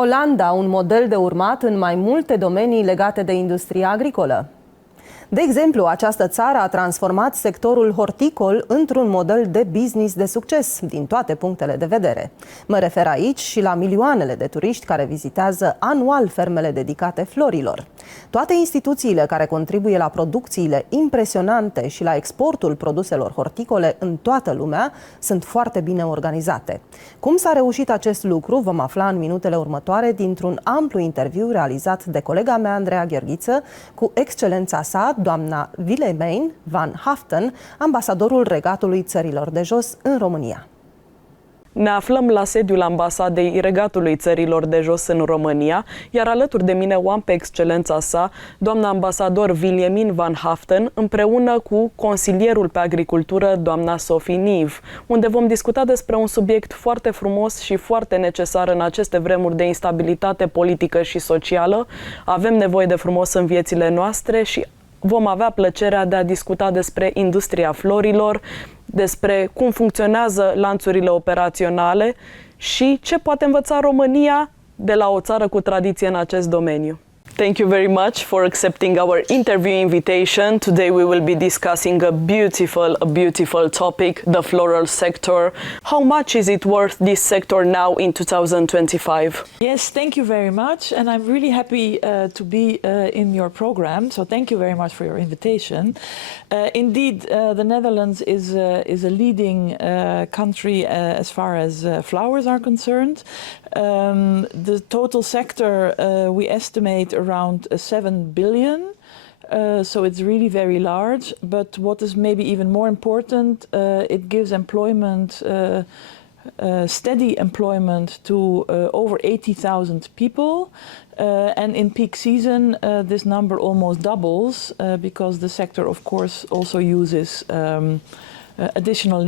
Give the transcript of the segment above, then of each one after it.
Olanda, un model de urmat în mai multe domenii legate de industria agricolă. De exemplu, această țară a transformat sectorul horticol într-un model de business de succes, din toate punctele de vedere. Mă refer aici și la milioanele de turiști care vizitează anual fermele dedicate florilor. Toate instituțiile care contribuie la producțiile impresionante și la exportul produselor horticole în toată lumea sunt foarte bine organizate. Cum s-a reușit acest lucru vom afla în minutele următoare dintr-un amplu interviu realizat de colega mea, Andreea Gheorghiță, cu excelența sa, doamna Willemijn van Haften, ambasadorul Regatului Țărilor de Jos în România. Ne aflăm la sediul Ambasadei Regatului Țărilor de Jos în România, iar alături de mine o am pe excelența sa, doamna ambasador Willemijn van Haften, împreună cu consilierul pe agricultură, doamna Sophie Nive, unde vom discuta despre un subiect foarte frumos și foarte necesar în aceste vremuri de instabilitate politică și socială. Avem nevoie de frumos în viețile noastre și vom avea plăcerea de a discuta despre industria florilor, despre cum funcționează lanțurile operaționale și ce poate învăța România de la o țară cu tradiție în acest domeniu. Thank you very much for accepting our interview invitation. Today we will be discussing a beautiful topic, the floral sector. How much is it worth, this sector, now in 2025? Yes, thank you very much, and I'm really happy to be in your program. So thank you very much for your invitation. Indeed, the Netherlands is a leading country as far as flowers are concerned. The total sector we estimate around 7 billion. So it's really very large, but what is maybe even more important, it gives employment, steady employment to over 80,000 people. And in peak season, this number almost doubles because the sector, of course, also uses additional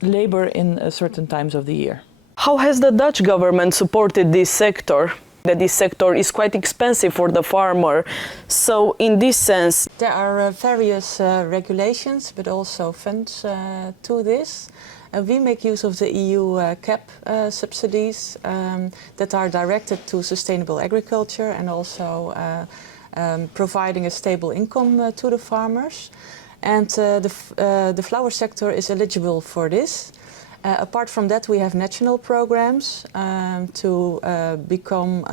labor in certain times of the year. How has the Dutch government supported this sector? That this sector is quite expensive for the farmer. So in this sense, there are various regulations, but also funds to this. We make use of the EU CAP subsidies that are directed to sustainable agriculture and also providing a stable income to the farmers. And the flower sector is eligible for this. Apart from that, we have national programs to become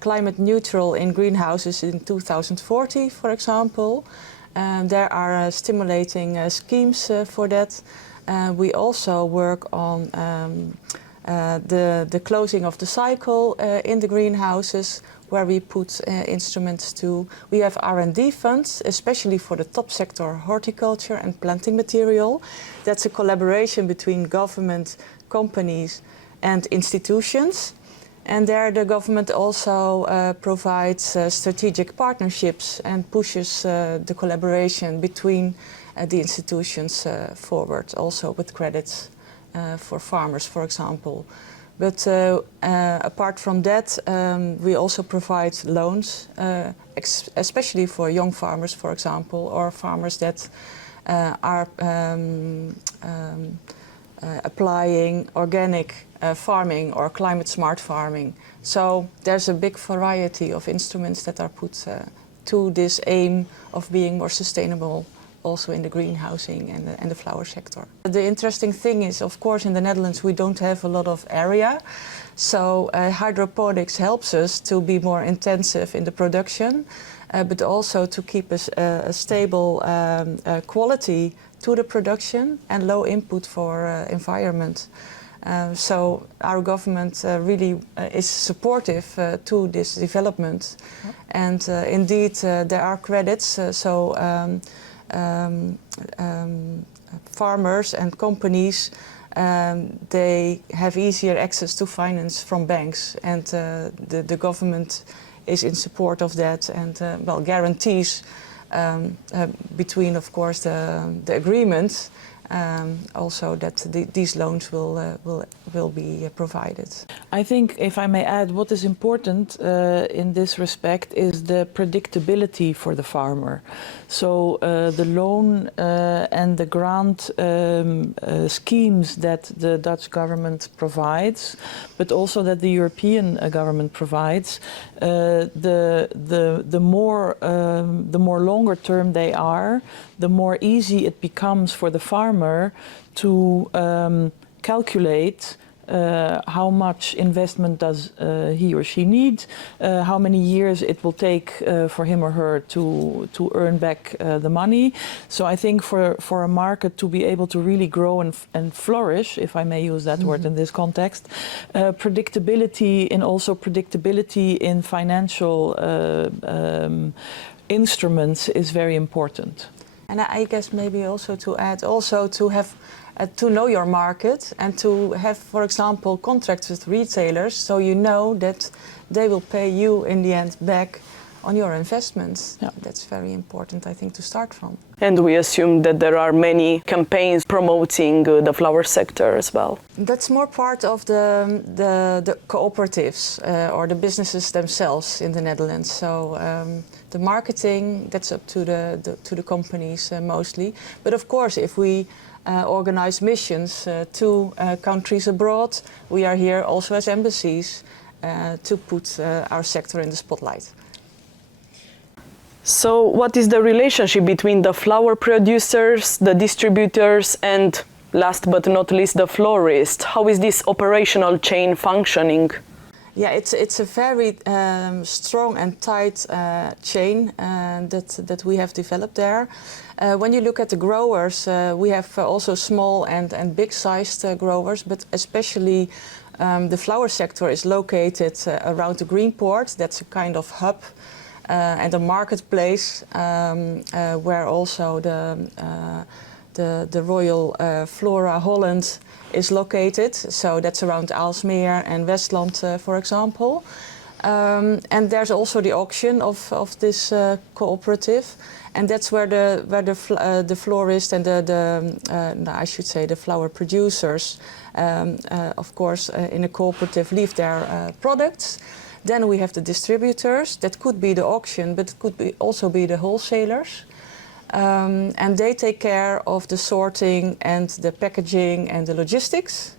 climate neutral in greenhouses in 2040, for example. There are stimulating schemes for that. We also work on the closing of the cycle in the greenhouses, where we put instruments to. We have R&D funds, especially for the top sector, horticulture and planting material. That's a collaboration between government, companies and institutions. And there the government also provides strategic partnerships and pushes the collaboration between the institutions forward, also with credits for farmers, for example. But apart from that, we also provide loans, especially for young farmers, for example, or farmers that are applying organic farming or climate smart farming. So there's a big variety of instruments that are put to this aim of being more sustainable, also in the greenhousing and the flower sector. The interesting thing is, of course, in the Netherlands we don't have a lot of area, so hydroponics helps us to be more intensive in the production, but also to keep a stable quality to the production and low input for environment. So our government really is supportive to this development, and indeed there are credits, farmers and companies, they have easier access to finance from banks, and the government is in support of that, and guarantees between, of course, the agreements also that these loans will be provided. I think, if I may add, what is important in this respect is the predictability for the farmer. So the loan and the grant schemes that the Dutch government provides, but also that the European government provides, the more longer term they are, the more easy it becomes for the farmer to calculate how much investment does he or she need, how many years it will take for him or her to earn back the money. So I think for a market to be able to really grow and flourish, if I may use that word in this context, predictability in financial instruments is very important. And I guess maybe also to add, also to have to know your market and to have, for example, contracts with retailers, so you know that they will pay you in the end back on your investments. Yeah. That's very important, I think, to start from. And we assume that there are many campaigns promoting the flower sector as well. That's more part of the cooperatives or the businesses themselves in the Netherlands. So the marketing, that's up to the companies mostly. But of course, if we organize missions to countries abroad, we are here also as embassies to put our sector in the spotlight. So what is the relationship between the flower producers, the distributors, and last but not least, the florist? How is this operational chain functioning? Yeah, it's a very strong and tight chain that we have developed there. When you look at the growers, we have also small and big-sized growers, but especially the flower sector is located around the Greenport. That's a kind of hub and a marketplace where also the Royal Flora Holland is located. So that's around Aalsmeer and Westland, for example. And there's also the auction of this cooperative, and that's where the florist and I should say the flower producers, of course, in a cooperative leave their products. Then we have the distributors. That could be the auction, but it could also be the wholesalers. And they take care of the sorting and the packaging and the logistics.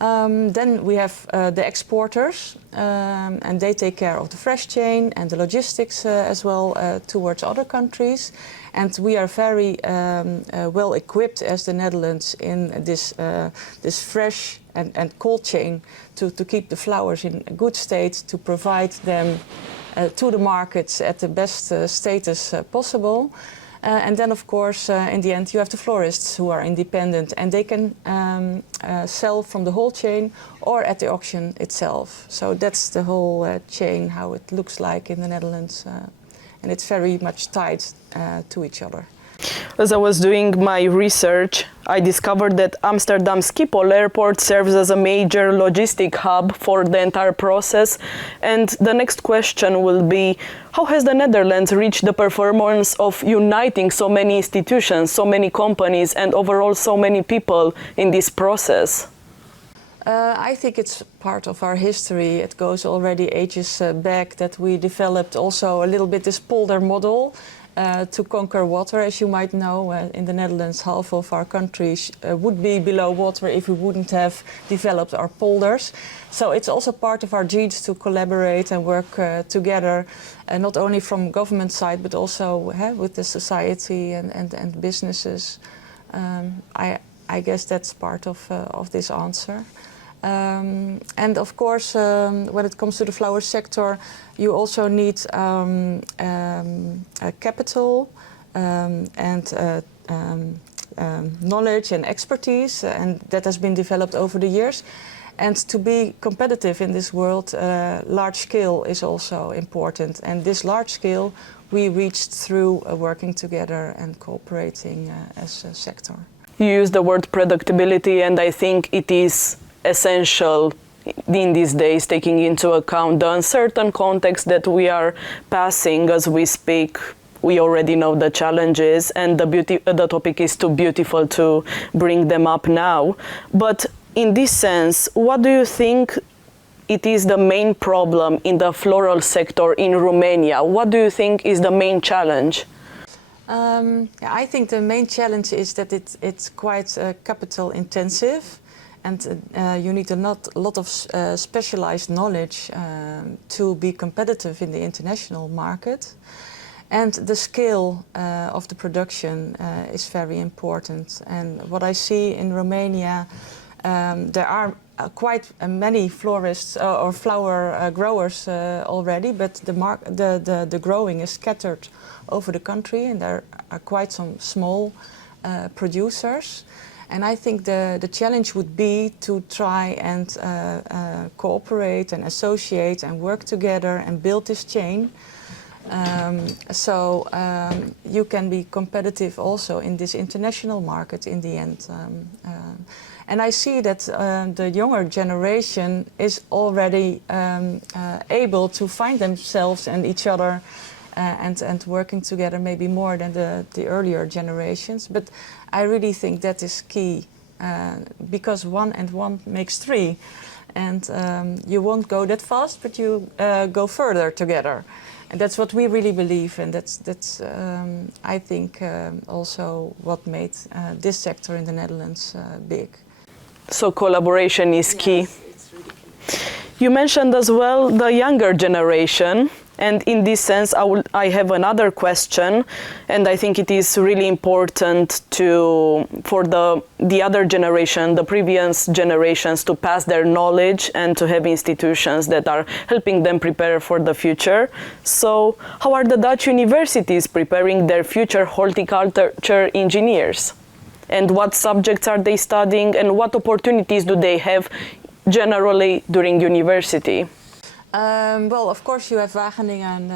Then we have the exporters, and they take care of the fresh chain and the logistics as well towards other countries. And we are very well equipped as the Netherlands in this fresh and cold chain to keep the flowers in a good state, to provide them to the markets at the best status possible. And then, of course, in the end, you have the florists who are independent, and they can sell from the whole chain or at the auction itself. So that's the whole chain, how it looks like in the Netherlands. And it's very much tied to each other. As I was doing my research, I discovered that Amsterdam Schiphol Airport serves as a major logistic hub for the entire process. And the next question will be, how has the Netherlands reached the performance of uniting so many institutions, so many companies, and overall so many people in this process? I think it's part of our history. It goes already ages back that we developed also a little bit this polder model. To conquer water, as you might know, in the Netherlands, half of our country would be below water if we wouldn't have developed our polders. So it's also part of our genes to collaborate and work together, not only from government side, but also with the society and businesses. I guess that's part of this answer. And of course, when it comes to the flower sector, you also need capital and knowledge and expertise, and that has been developed over the years. And to be competitive in this world, large scale is also important. And this large scale we reached through working together and cooperating as a sector. You use the word predictability, and I think it is essential in these days, taking into account the uncertain context that we are passing as we speak we already know the challenges, and the topic is too beautiful to bring them up now. But in this sense, what do you think it is the main problem in the floral sector in Romania? What do you think is the main challenge? I think the main challenge is that it's quite capital intensive, and you need a lot of specialized knowledge to be competitive in the international market. And the scale of the production is very important. And what I see in Romania, there are quite many florists or flower growers already, but the growing is scattered over the country, and there are quite some small producers. And I think the challenge would be to try and cooperate and associate and work together and build this chain. So you can be competitive also in this international market in the end. And I see that the younger generation is already able to find themselves and each other and working together maybe more than the earlier generations. But I really think that is key because 1 and 1 makes 3. And you won't go that fast, but you go further together. And that's what we really believe, and that's I think also what made this sector in the Netherlands big. So collaboration is key. Yes, it's really key. You mentioned as well the younger generation, and in this sense I have another question, and I think it is really important for the other generation, the previous generations, to pass their knowledge and to have institutions that are helping them prepare for the future. So how are the Dutch universities preparing their future horticulture engineers? And what subjects are they studying, and what opportunities do they have generally during university? Well, of course, you have Wageningen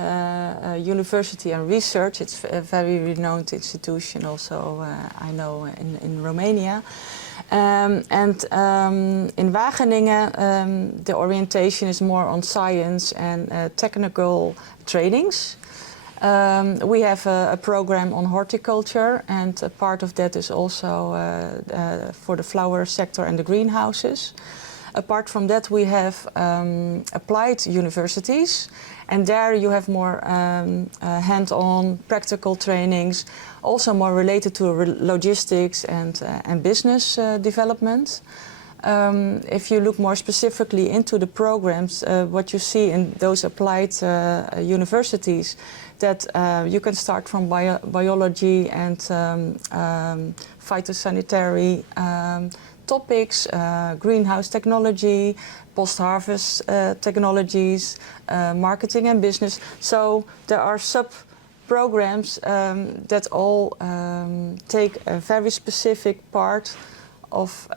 University and Research. It's a very renowned institution also, I know, in Romania. In Wageningen, the orientation is more on science and technical trainings. We have a program on horticulture, and a part of that is also for the flower sector and the greenhouses. Apart from that, we have applied universities, and there you have more hand-on practical trainings, also more related to logistics and business development. If you look more specifically into the programs, what you see in those applied universities, that you can start from biology and phytosanitary topics, greenhouse technology, post-harvest technologies, marketing and business. So there are sub-programs that all take a very specific part of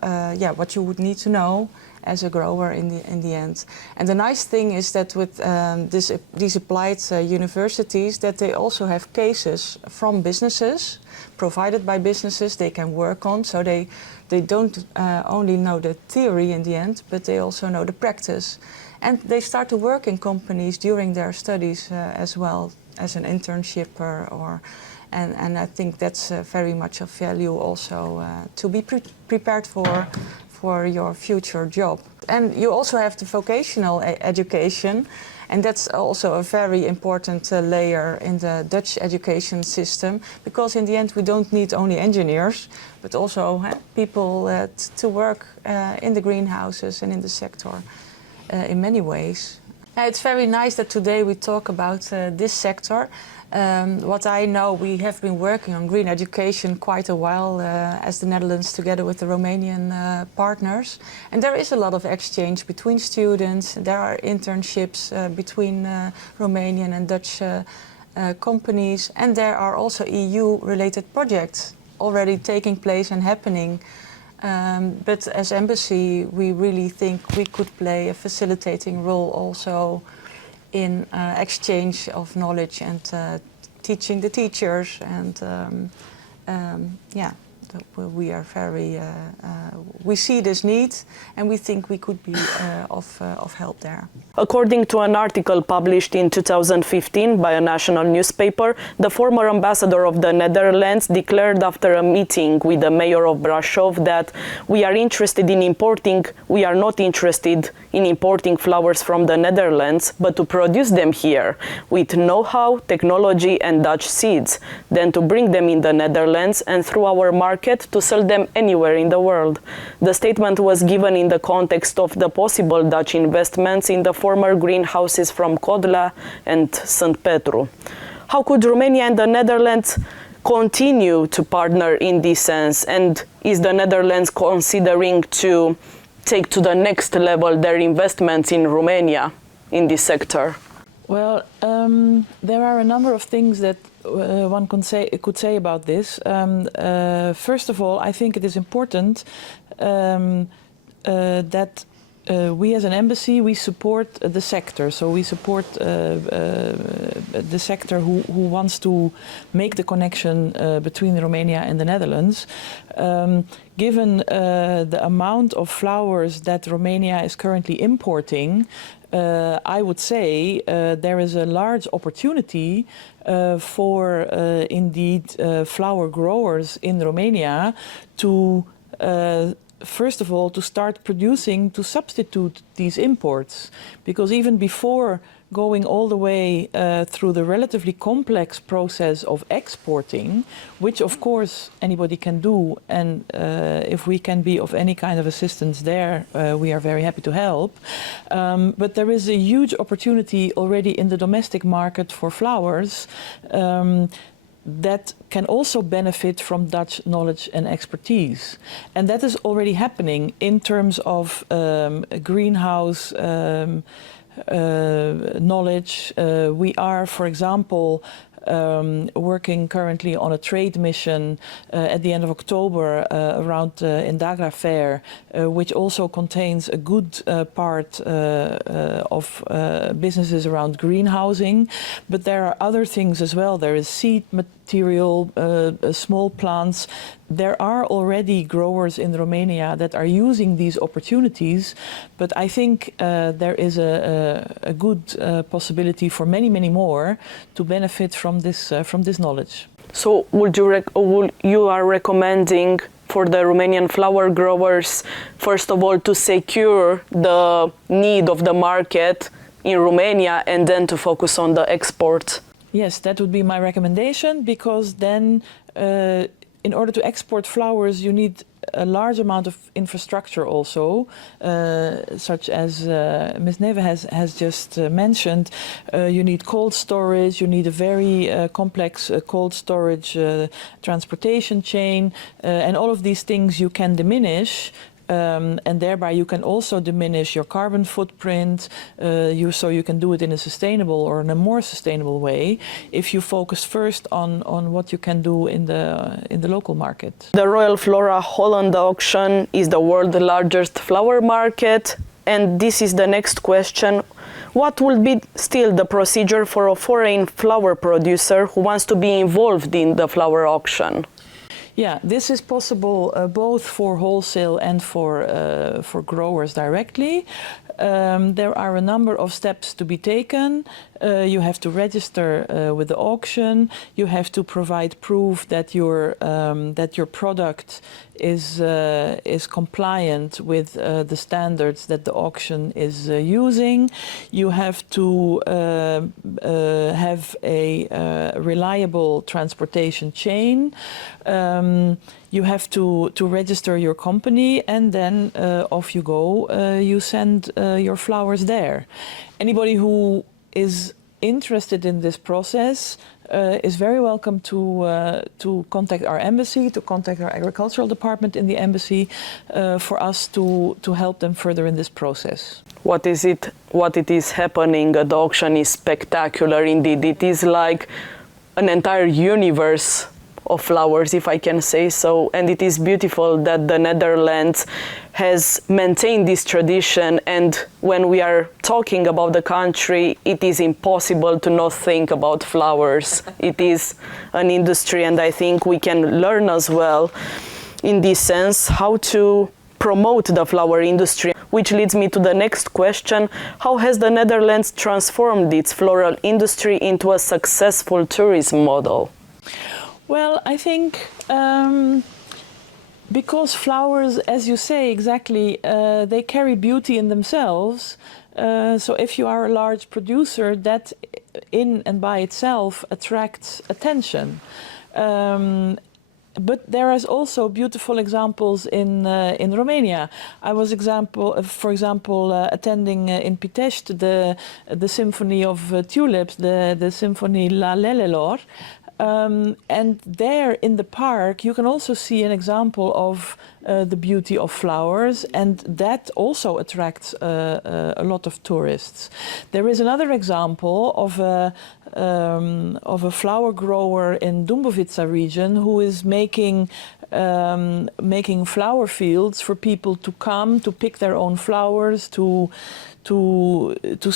what you would need to know as a grower in the end. And the nice thing is that with these applied universities, that they also have cases from businesses, provided by businesses they can work on. So they don't only know the theory in the end, but they also know the practice. And they start to work in companies during their studies as well, as an internship and I think that's very much of value also to be prepared for your future job. And you also have the vocational education, and that's also a very important layer in the Dutch education system, because in the end we don't need only engineers, but also people to work in the greenhouses and in the sector in many ways. It's very nice that today we talk about this sector. What I know, we have been working on green education quite a while as the Netherlands, together with the Romanian partners. And there is a lot of exchange between students. There are internships between Romanian and Dutch companies. And there are also EU-related projects already taking place and happening. But as embassy, we really think we could play a facilitating role also in exchange of knowledge and teaching the teachers, and we are very, we see this need and we think we could be of help there. According to an article published in 2015 by a national newspaper, the former ambassador of the Netherlands declared after a meeting with the mayor of Brașov that we are not interested in importing flowers from the Netherlands, but to produce them here with know-how, technology and Dutch seeds, then to bring them in the Netherlands and through our market to sell them anywhere in the world. The statement was given in the context of the possible Dutch investments in the former greenhouses from Codla and St. Petru. How could Romania and the Netherlands continue to partner in this sense? And is the Netherlands considering to take to the next level their investments in Romania in this sector? Well, there are a number of things that one could say about this. First of all, I think it is important that we as an embassy, we support the sector. So we support the sector who wants to make the connection between Romania and the Netherlands. Given the amount of flowers that Romania is currently importing, I would say there is a large opportunity for indeed flower growers in Romania to first of all, to start producing to substitute these imports. Because even before going all the way through the relatively complex process of exporting, which of course anybody can do, and if we can be of any kind of assistance there, we are very happy to help. But there is a huge opportunity already in the domestic market for flowers that can also benefit from Dutch knowledge and expertise. And that is already happening in terms of greenhouse knowledge. We are, for example, working currently on a trade mission at the end of October around Indagra Fair, which also contains a good part of businesses around greenhousing. But there are other things as well. There is seed material, small plants. There are already growers in Romania that are using these opportunities, but I think there is a good possibility for many, many more to benefit from this knowledge. So you are recommending for the Romanian flower growers, first of all, to secure the need of the market in Romania and then to focus on the export? Yes, that would be my recommendation, because then in order to export flowers, you need a large amount of infrastructure also, such as Ms. Neve has just mentioned. You need cold storage, you need a very complex cold storage transportation chain, and all of these things you can diminish. And thereby you can also diminish your carbon footprint, so you can do it in a sustainable or in a more sustainable way if you focus first on what you can do in the local market. The Royal Flora Holland auction is the world's largest flower market, and this is the next question. What will be still the procedure for a foreign flower producer who wants to be involved in the flower auction? Yeah, this is possible both for wholesale and for growers directly. There are a number of steps to be taken. You have to register with the auction. You have to provide proof that your product is compliant with the standards that the auction is using. You have to have a reliable transportation chain. You have to register your company, and then off you go. You send your flowers there. Anybody who is interested in this process is very welcome to contact our embassy, to contact our agricultural department in the embassy for us to help them further in this process. What it is happening at the auction is spectacular indeed. It is like an entire universe of flowers, if I can say so, and it is beautiful that the Netherlands has maintained this tradition. And when we are talking about the country, it is impossible to not think about flowers. It is an industry, and I think we can learn as well. in this sense how to promote the flower industry, which leads me to the next question. How has the Netherlands transformed its floral industry into a successful tourism model? Well, I think because flowers, as you say exactly, they carry beauty in themselves. So if you are a large producer, that in and by itself attracts attention. But there is also beautiful examples in Romania. I was for example, attending in Pitești the symphony of tulips, the symphony La Lelelor. And there in the park you can also see an example of the beauty of flowers, and that also attracts a lot of tourists. There is another example of a flower grower in Dumbovița region who is making flower fields for people to come to pick their own flowers, to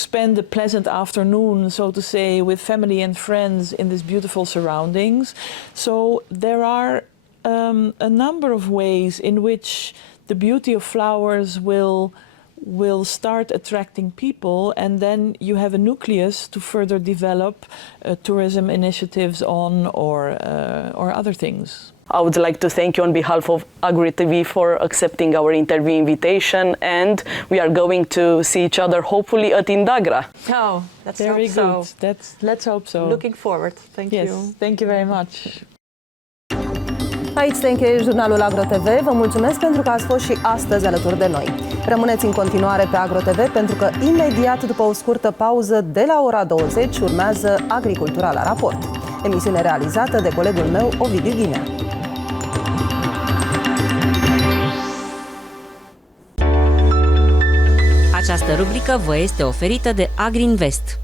spend a pleasant afternoon, so to say, with family and friends in these beautiful surroundings. So there are a number of ways in which the beauty of flowers will start attracting people, and then you have a nucleus to further develop tourism initiatives on or other things. I would like to thank you on behalf of AgriTV for accepting our interview invitation, and we are going to see each other hopefully at Indagra. Oh, that's Very good. so. Let's hope so. Looking forward. Thank Yes, you. thank you very much. Aici se încheie jurnalul AgroTV. Vă mulțumesc pentru că ați fost și astăzi alături de noi. Rămâneți în continuare pe AgroTV pentru că imediat după o scurtă pauză de la ora 20 urmează Agricultura la raport. Emisiune realizată de colegul meu Ovidiu Ghinea. Această rubrică vă este oferită de Agrinvest.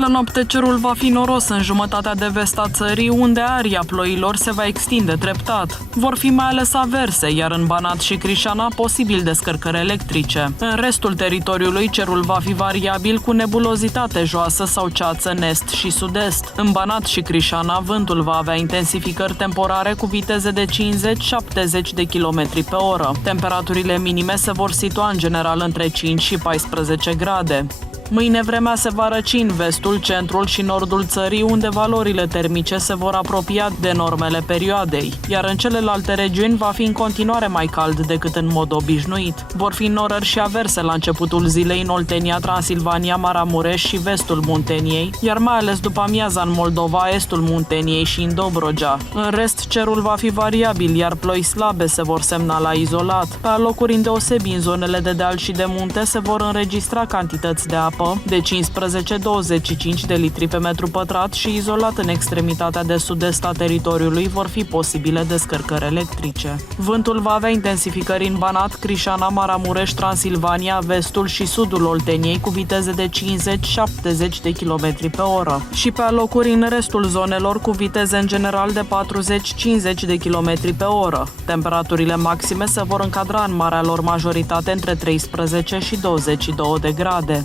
La noapte cerul va fi noros în jumătatea de vest a țării, unde aria ploilor se va extinde treptat. Vor fi mai ales averse, iar în Banat și Crișana posibil descărcări electrice. În restul teritoriului cerul va fi variabil cu nebulozitate joasă sau ceață în est și sud-est. În Banat și Crișana vântul va avea intensificări temporare cu viteze de 50-70 de km pe oră. Temperaturile minime se vor situa în general între 5 și 14 grade. Mâine vremea se va răci în vestul, centrul și nordul țării, unde valorile termice se vor apropia de normele perioadei, iar în celelalte regiuni va fi în continuare mai cald decât în mod obișnuit. Vor fi norări și averse la începutul zilei în Oltenia, Transilvania, Maramureș și vestul Munteniei, iar mai ales după amiaza în Moldova, estul Munteniei și în Dobrogea. În rest, cerul va fi variabil, iar ploi slabe se vor semnala izolat. Pe locuri îndeosebi în zonele de deal și de munte se vor înregistra cantități de apă de 15-25 de litri pe metru pătrat și izolat în extremitatea de sud-est a teritoriului vor fi posibile descărcări electrice. Vântul va avea intensificări în Banat, Crișana, Maramureș, Transilvania, vestul și sudul Olteniei cu viteze de 50-70 de km pe oră și pe locuri în restul zonelor cu viteze în general de 40-50 de km pe oră. Temperaturile maxime se vor încadra în marea lor majoritate între 13 și 22 de grade.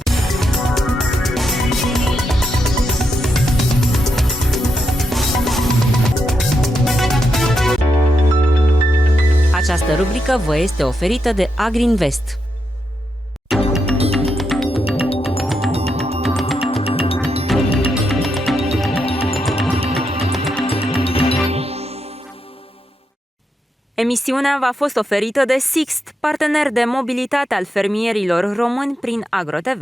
Această rubrică vă este oferită de Agrinvest. Emisiunea v-a fost oferită de Sixt, partener de mobilitate al fermierilor români prin AgroTV.